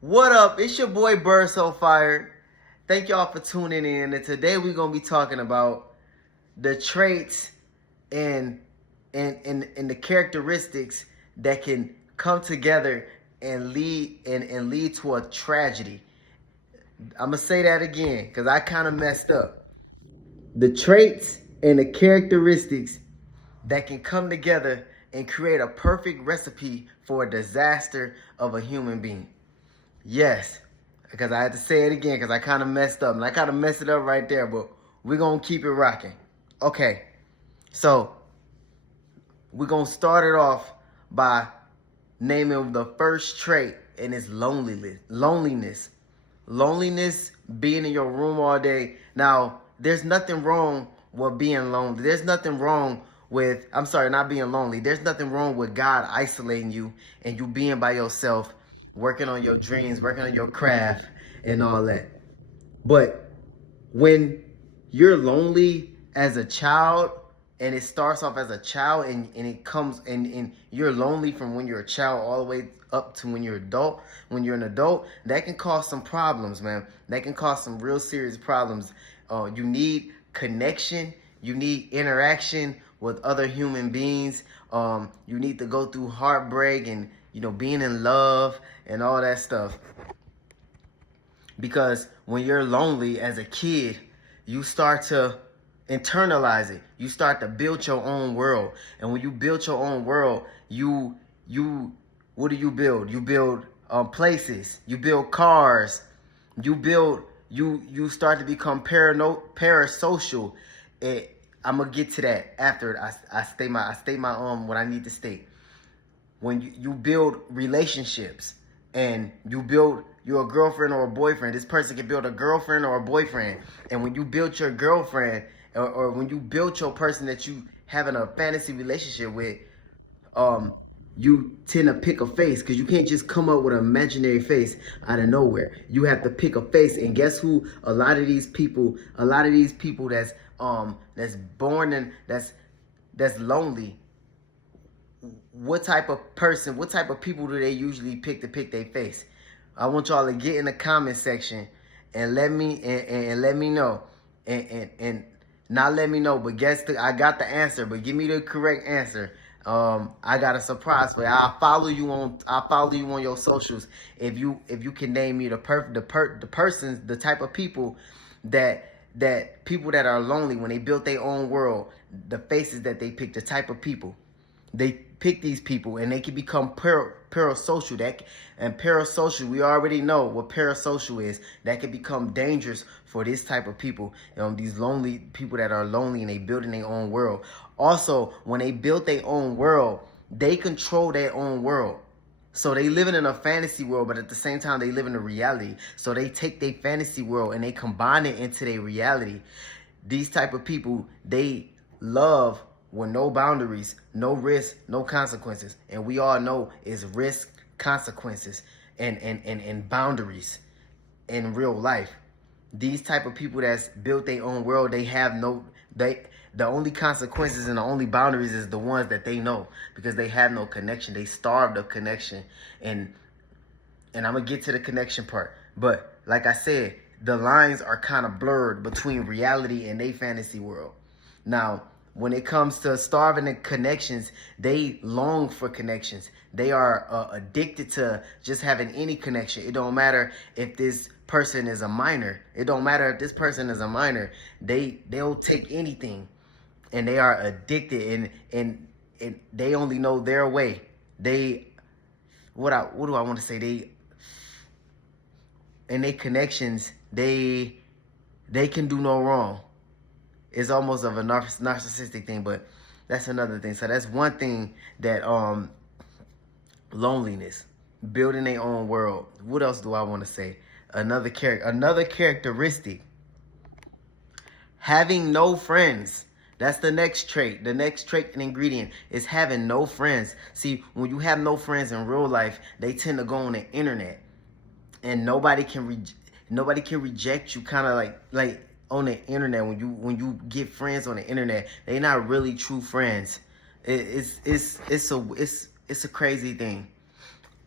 What up? It's your boy Bird So Fire. Thank y'all for tuning in. And today we're gonna be talking about the traits and and the characteristics that can come together and lead to a tragedy. I'm gonna say that again because I kind of messed up. The traits and the characteristics that can come together and create a perfect recipe for a disaster of a human being. Yes, because I had to say it again because I kind of messed up. And I kind of messed it up right there, but we're going to keep it rocking. Okay, so we're going to start it off by naming the first trait, and it's loneliness. Loneliness, being in your room all day. Now, there's nothing wrong with being lonely. There's nothing wrong with, I'm sorry, not being lonely. There's nothing wrong with God isolating you and you being by yourself, working on your dreams, working on your craft, and all that. But when you're lonely as a child, and it starts off as a child and it comes and you're lonely from when you're a child all the way up to when you're an adult, that can cause some problems, man. That can cause some real serious problems. You need connection, you need interaction with other human beings. You need to go through heartbreak and being in love and all that stuff. Because when you're lonely as a kid, you start to internalize it. You start to build your own world. And when you build your own world, you what do you build? You build places. You build cars. You start to become parasocial. I'm gonna get to that after I state my what I need to state. When you build relationships and you're a girlfriend or a boyfriend, this person can build a girlfriend or a boyfriend. And when you build your girlfriend or when you build your person that you having a fantasy relationship with, you tend to pick a face because you can't just come up with an imaginary face out of nowhere. You have to pick a face, and guess who? A lot of these people that's born and that's lonely. What type of people do they usually pick to pick their face? I want y'all to get in the comment section and let me know and not let me know, but I got the answer, but give me the correct answer. I got a surprise for you. I'll follow you on your socials if you can name me the persons, the type of people that people that are lonely when they built their own world, the faces that they pick, the type of people. They pick these people and they can become parasocial. And parasocial, we already know what parasocial is. That can become dangerous for this type of people. These lonely people that are lonely and they building their own world. Also, when they built their own world, they control their own world. So they living in a fantasy world, but at the same time they live in a reality. So they take their fantasy world and they combine it into their reality. These type of people, they love with no boundaries, no risk, no consequences. And we all know is risk, consequences, and boundaries in real life. These type of people that's built their own world, the only consequences and the only boundaries is the ones that they know, because they have no connection. They starved of connection. And I'm gonna get to the connection part. But like I said, the lines are kind of blurred between reality and their fantasy world. Now, when it comes to starving the connections, they long for connections. They are addicted to just having any connection. It don't matter if this person is a minor. It don't matter if this person is a minor. They'll take anything, and they are addicted, and they only know their way. What do I want to say? In their connections, they can do no wrong. It's almost of a narcissistic thing, but that's another thing. So that's one thing that loneliness, building their own world. What else do I want to say? Another characteristic, having no friends. That's the next trait. The next trait and ingredient is having no friends. See, when you have no friends in real life, they tend to go on the internet, and nobody can reject you. Kind of like on the internet, when you get friends on the internet, they're not really true friends. It's a crazy thing.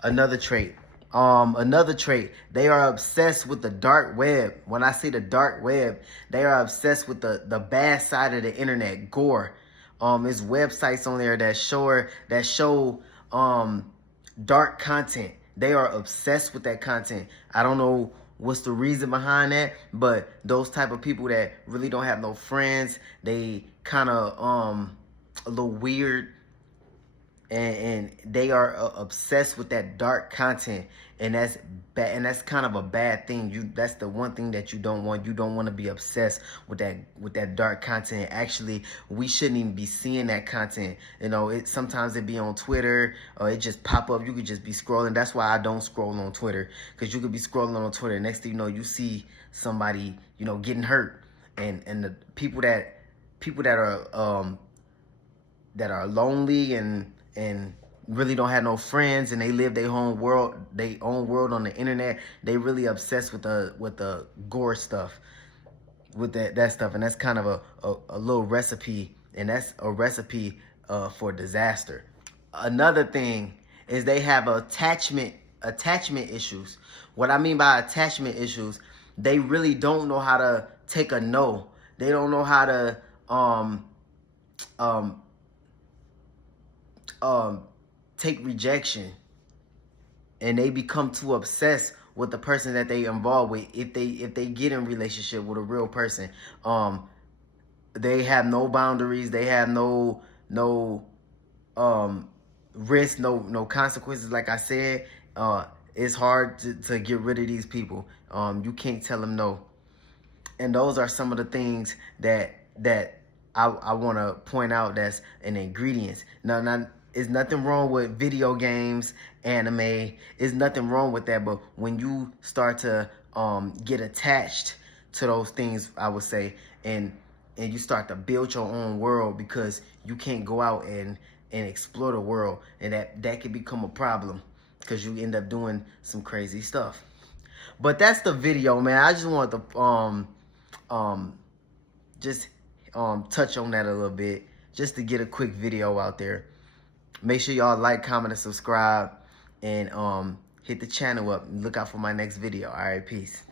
Another trait, Another trait, they are obsessed with the dark web. When I say the dark web, they are obsessed with the bad side of the internet, gore. There's websites on there that show dark content. They are obsessed with that content. I don't know what's the reason behind that, but those type of people that really don't have no friends, they kind of a little weird, and they are obsessed with that dark content, and that's bad, and that's kind of a bad thing. That's the one thing that you don't want. You don't want to be obsessed with that dark content. Actually, we shouldn't even be seeing that content. You know, sometimes it be on Twitter, or it just pop up. You could just be scrolling. That's why I don't scroll on Twitter, because you could be scrolling on Twitter, next thing you know, you see somebody, you know, getting hurt, and the people that are lonely and really don't have no friends, and they live their own world on the internet. They really obsessed with the gore stuff, with that stuff, and that's kind of a little recipe, and that's a recipe for disaster. Another thing is they have attachment issues. What I mean by attachment issues, they really don't know how to take a no. They don't know how to take rejection, and they become too obsessed with the person that they involved with. If they get in relationship with a real person, they have no boundaries. They have no risk, no consequences. Like I said, it's hard to get rid of these people. You can't tell them no, and those are some of the things that I want to point out that's an ingredients. Now, there's nothing wrong with video games, anime. There's nothing wrong with that. But when you start to get attached to those things, I would say, and you start to build your own world, because you can't go out and explore the world, and that can become a problem, because you end up doing some crazy stuff. But that's the video, man. I just wanted to just touch on that a little bit, just to get a quick video out there. Make sure y'all like, comment, and subscribe, and hit the channel up. Look out for my next video. All right, peace.